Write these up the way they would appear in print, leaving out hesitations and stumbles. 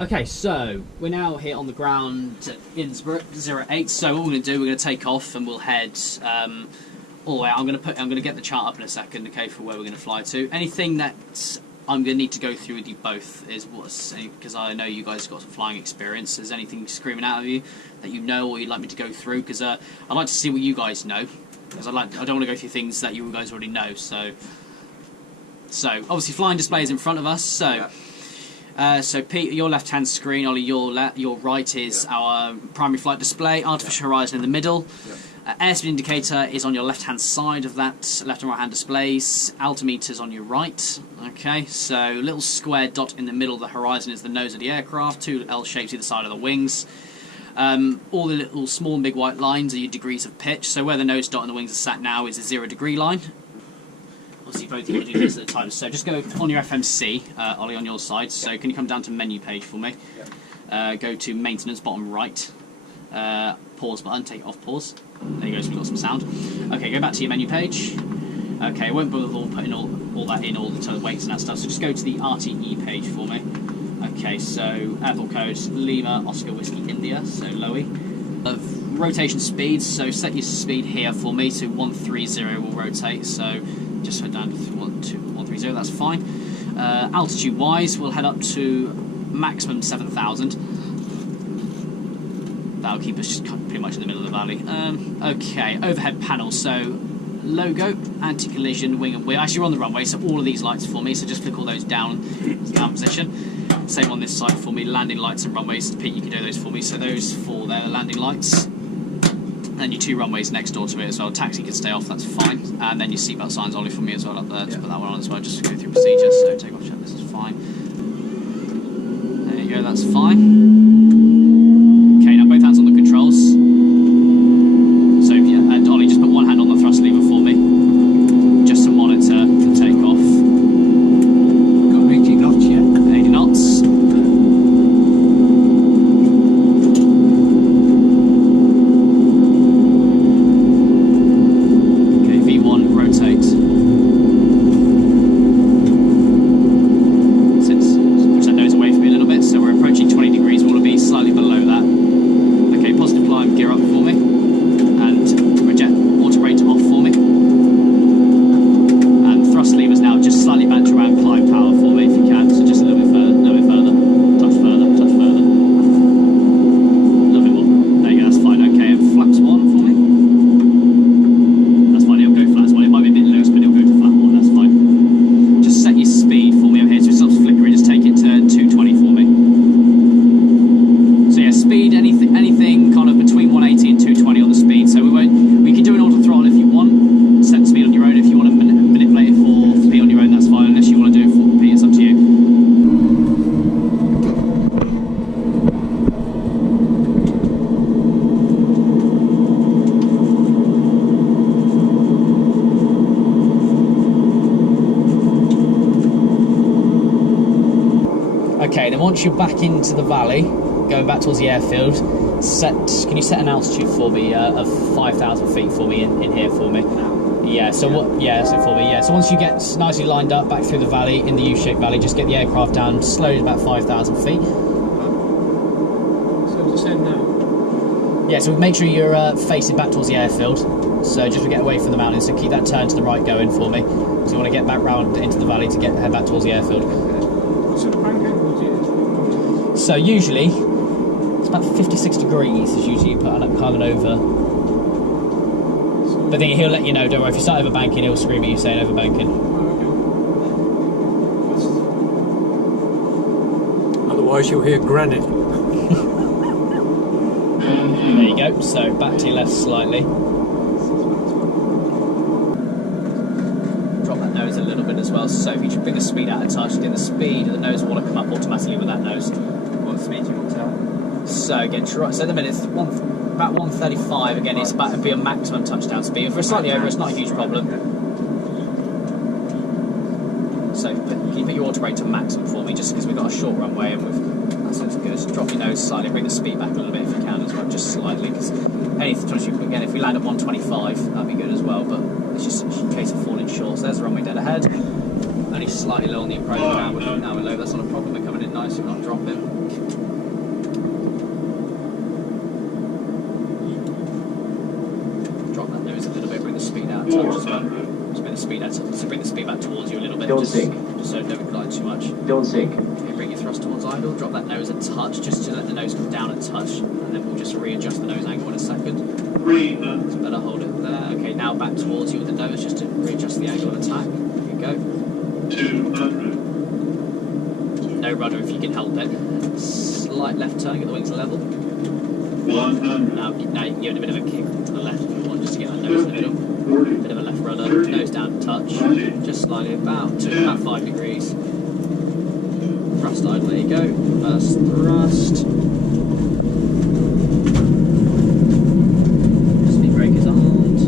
Okay, so we're now here on the ground at Innsbruck 08. So what we're going to do, we're going to take off and we'll head all the way out. I'm going to get the chart up in a second, okay, for where we're going to fly to. Anything that I'm going to need to go through with you both is because I know you guys have got some flying experience. Is anything screaming out of you that you know or you'd like me to go through? Because I'd like to see what you guys know. Because I don't want to go through things that you guys already know. So obviously flying display is in front of us. So. Yeah. So Pete, your left-hand screen, Ollie, your right is our primary flight display, artificial horizon in the middle. Airspeed indicator is on your left-hand side of that left and right-hand displays. Altimeters on your right. Okay, so little square dot in the middle of the horizon is the nose of the aircraft. Two L shapes either side of the wings. All the little small and big white lines are your degrees of pitch. So where the nose dot and the wings are sat now is a 0 degree line. Obviously, both of you do this at a time. So just go on your FMC, Ollie, on your side. So can you come down to menu page for me? Yeah. Go to maintenance, bottom right. Pause button, take it off pause. There you go, so we've got some sound. Okay, go back to your menu page. Okay, I won't bother putting all that in, all the weights and that stuff. So just go to the RTE page for me. Okay, so airport code Lima Oscar Whiskey India, so Lowy. Rotation speeds, so set your speed here for me to 130 will rotate. So just head down to 130, that's fine. Altitude wise, we'll head up to maximum 7,000. That'll keep us just pretty much in the middle of the valley. Okay, overhead panel, so logo, anti-collision, wing and wheel. Actually, we're on the runway, so all of these lights for me, so just flick all those down position. Same on this side for me, landing lights and runways. Pete, you can do those for me, so those four there, the landing lights. And your two runways next door to it as well. Taxi can stay off, that's fine. And then your seatbelt signs only for me as well up there. To put that one on as well, just to go through procedures. So take off check, this is fine. There you go, that's fine. Okay, now both hands on the controls. So yeah, and Ollie, just put one hand on the thrust lever for me, just to monitor the takeoff. Got 80 knots yet? 80 knots. Okay, then once you're back into the valley, going back towards the airfield, can you set an altitude for me of 5,000 feet for me in here for me? Yeah, so what? Yeah, so for me, yeah. So once you get nicely lined up back through the valley, in the U-shaped valley, just get the aircraft down slowly to about 5,000 feet. So descend now? Yeah, so make sure you're facing back towards the airfield. So just to get away from the mountains, so keep that turn to the right going for me. So you want to get back round into the valley to head back towards the airfield. What sort of bank angle do you use? So usually, it's about 56 degrees is usually you put kind of over. But then he'll let you know, don't worry, if you start overbanking, he'll scream at you saying overbanking. Oh, okay. Otherwise you'll hear granite. There you go, so back to your left slightly. Drop that nose a little bit as well, so if you should bring the speed out a touch, get the speed of the nose will want to come up automatically with that nose. What speed do you want to tell? So again, so at the minute it's about 135 again, it's about to be a maximum touchdown speed. If we're slightly over, it's not a huge problem. So can you put your auto brake to maximum for me, just because we've got a short runway and that sounds good. Just drop your nose slightly, bring the speed back a little bit if you can as well, just slightly, because again, if we land at 125, that'd be good as well, but it's just in case of falling short. So there's the runway dead ahead. Only slightly low on the approach now we're low, that's not a problem, we're coming in it nice, you're not dropping. Drop that nose a little bit, bring the speed out a touch as well. Just bring the speed out, so bring the speed back towards you a little bit. Don't just, sink. Just so it don't glide too much. Don't sink. Okay, bring your thrust towards idle, drop that nose a touch, just to let the nose come down a touch, and then we'll just readjust the nose angle in a second. It's better hold it there. Okay, now back towards you with the nose, just to readjust the angle of attack. Here you go. 200. No rudder if you can help it. Slight left turn, get the wings level. 100. Now you give it a bit of a kick to the left if you want, just to get that nose in the middle. 40. Bit of a left rudder, nose down a touch, just slightly about 5 degrees. Thrust idle, there you go. First thrust. Speed brake is armed.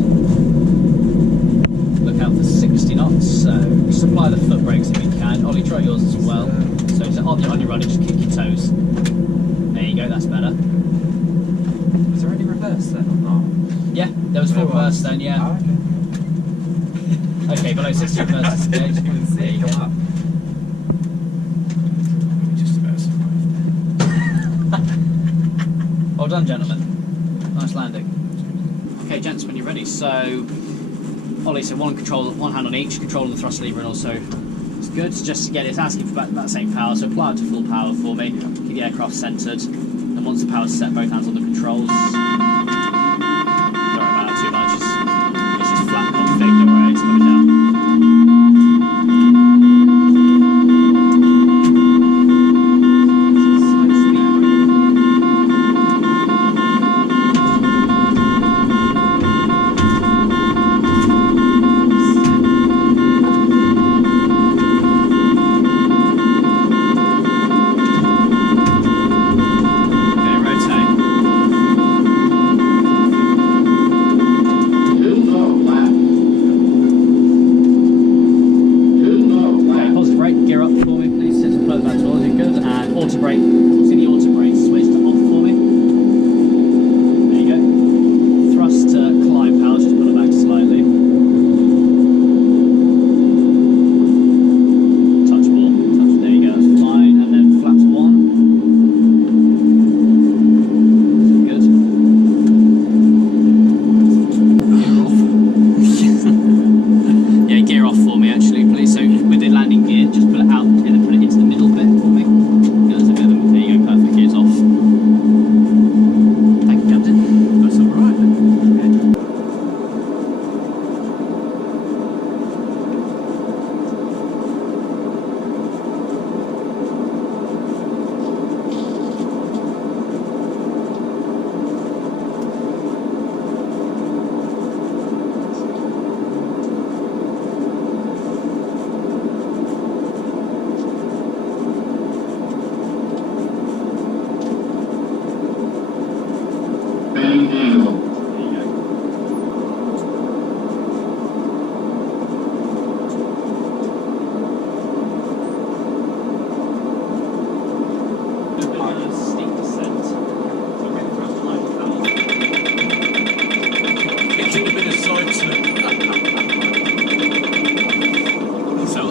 Look out for 60 knots, so supply the foot brakes if you can. Ollie, try yours as well. So on your rudder, just kick your toes. There you go, that's better. Was there any reverse then or not? Yeah, there was full reverse then, yeah. Oh, okay. Okay, below 60 reverse is good. There you go. Just about survived. Well done, gentlemen. Nice landing. Okay, gents, when you're ready. So, Ollie, so one hand on each, controlling the thrust lever, and also it's good. Just to get it's asking for that same power. So apply it to full power for me. Keep the aircraft centered, and once the power's set, both hands on the controls. Sorry about that too much. It's just flat config. Don't worry, it's coming down.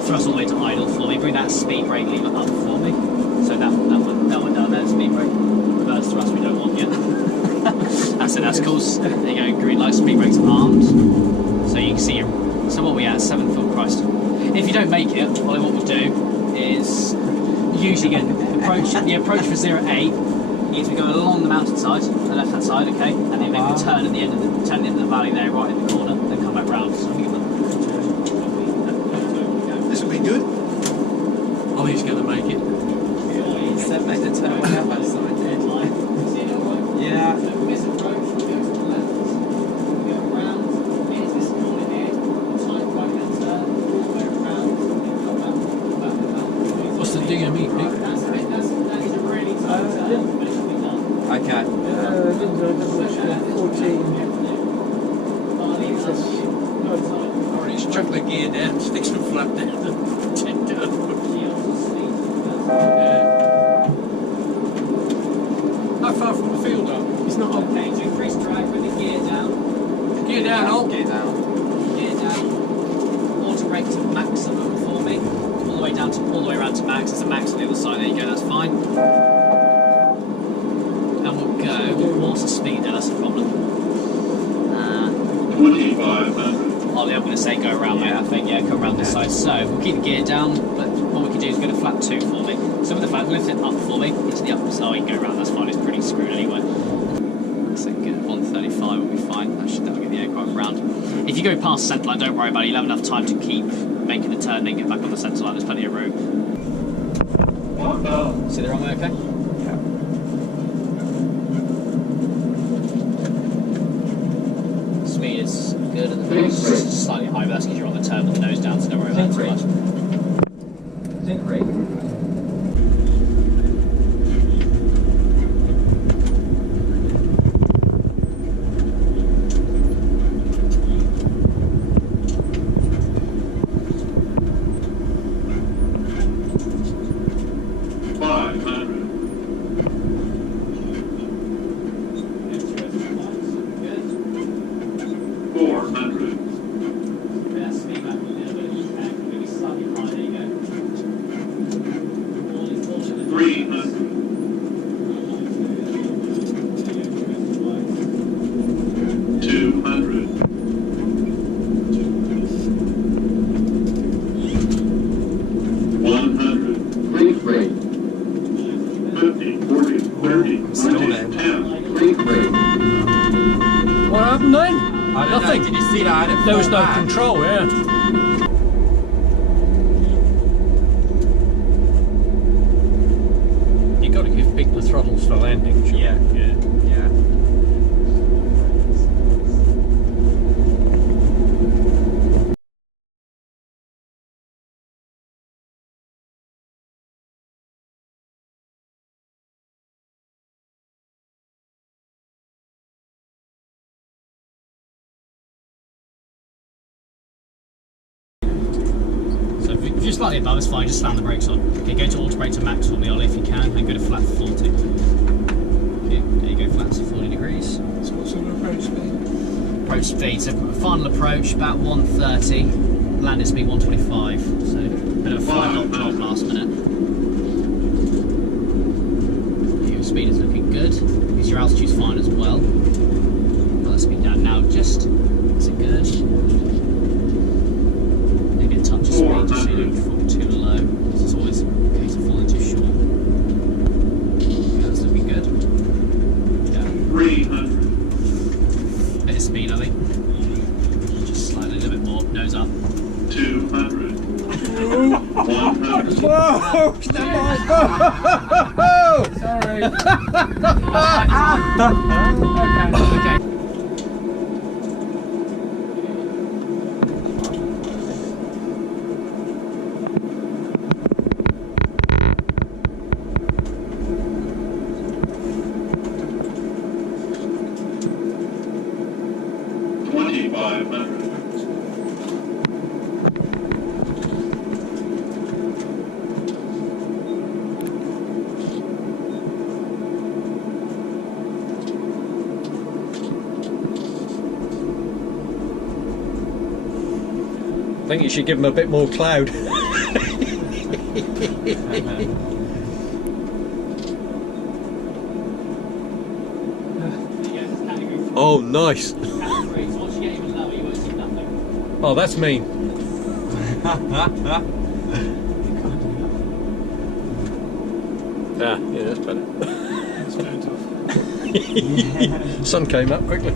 Thrust all the way to idle for me. Bring that speed brake lever up for me. So that one down there, speed brake. Reverse thrust we don't want yet. That's it. That's cool. There you go. Green light. Speed brake's armed. So you can see. So what we at 7 full price. If you don't make it, what we'll do is usually get the approach for 08 is we go along the mountainside, the left hand side, okay, and then we turn at the end of the valley there, right in the corner, then come back round. So This will be good. Ollie's going to make it. He said make the turn whenever, so I did. Yeah. What's the DME, Pete? Okay. 14. Or he's chuck the gear down, sticks them flat down. How far from the field are we? It's not okay to increase drag, bring the gear down. Gear down, Ol. Gear down. Gear down. Auto brake to maximum for me. All the way around to max. There's a max on the other side. There you go. That's fine. And we'll go. What's the speed there? That's the problem. 2,500. Oh, yeah, I'm going to say go around, mate. I think, yeah, go around this side. So we'll keep the gear down, but what we can do is go to flat 2 for me. So with the flat, lift it up for me into the upper side. You can go around. That's fine. It's pretty screwed anyway. That's a good 135 will be fine. That'll get the aircraft round. If you go past centre line, don't worry about it. You'll have enough time to keep making the turn, then get back on the centre line. There's plenty of room. See the runway, okay? Speed is good at the minute. It's just slightly high, but that's because you're on the turn with the nose down, so don't worry about it too much. Think rate. 400. Yeah, speed back a little bit. You can maybe slightly high. There you go. 300. 200. 100. Free rate. 50, 40, 30, 20, 10. Free rate. What happened then? I don't Nothing. know. Did you see that? I had it There was fall no back. control, yeah. You've got to give people the throttles for landing, sure. Yeah. Yeah. Yeah. So if you're just slightly above, it's fine, just slam the brakes on. Okay, go to auto brake to max for me, Ollie, if you can, and go to flat 40. Okay, there you go, flat to 40 degrees. So what sort of approach speed? Approach speed, so final approach about 130, landing speed 125, so a bit of a 5 knot drop last minute. Your speed is looking good, because your altitude's fine as well. Got that speed down now, just, is it good? Maybe a touch of speed, just so you don't fall too low. This is always a case of falling too short. Okay, that's looking good. Yeah. 300. Bit of speed, I think. Just slightly a little bit more. Nose up. 200. 100. Whoa! Stand by! Sorry. Okay. I think you should give them a bit more cloud. Oh, nice. Oh, that's mean. Yeah, that's better. Sun came up quickly.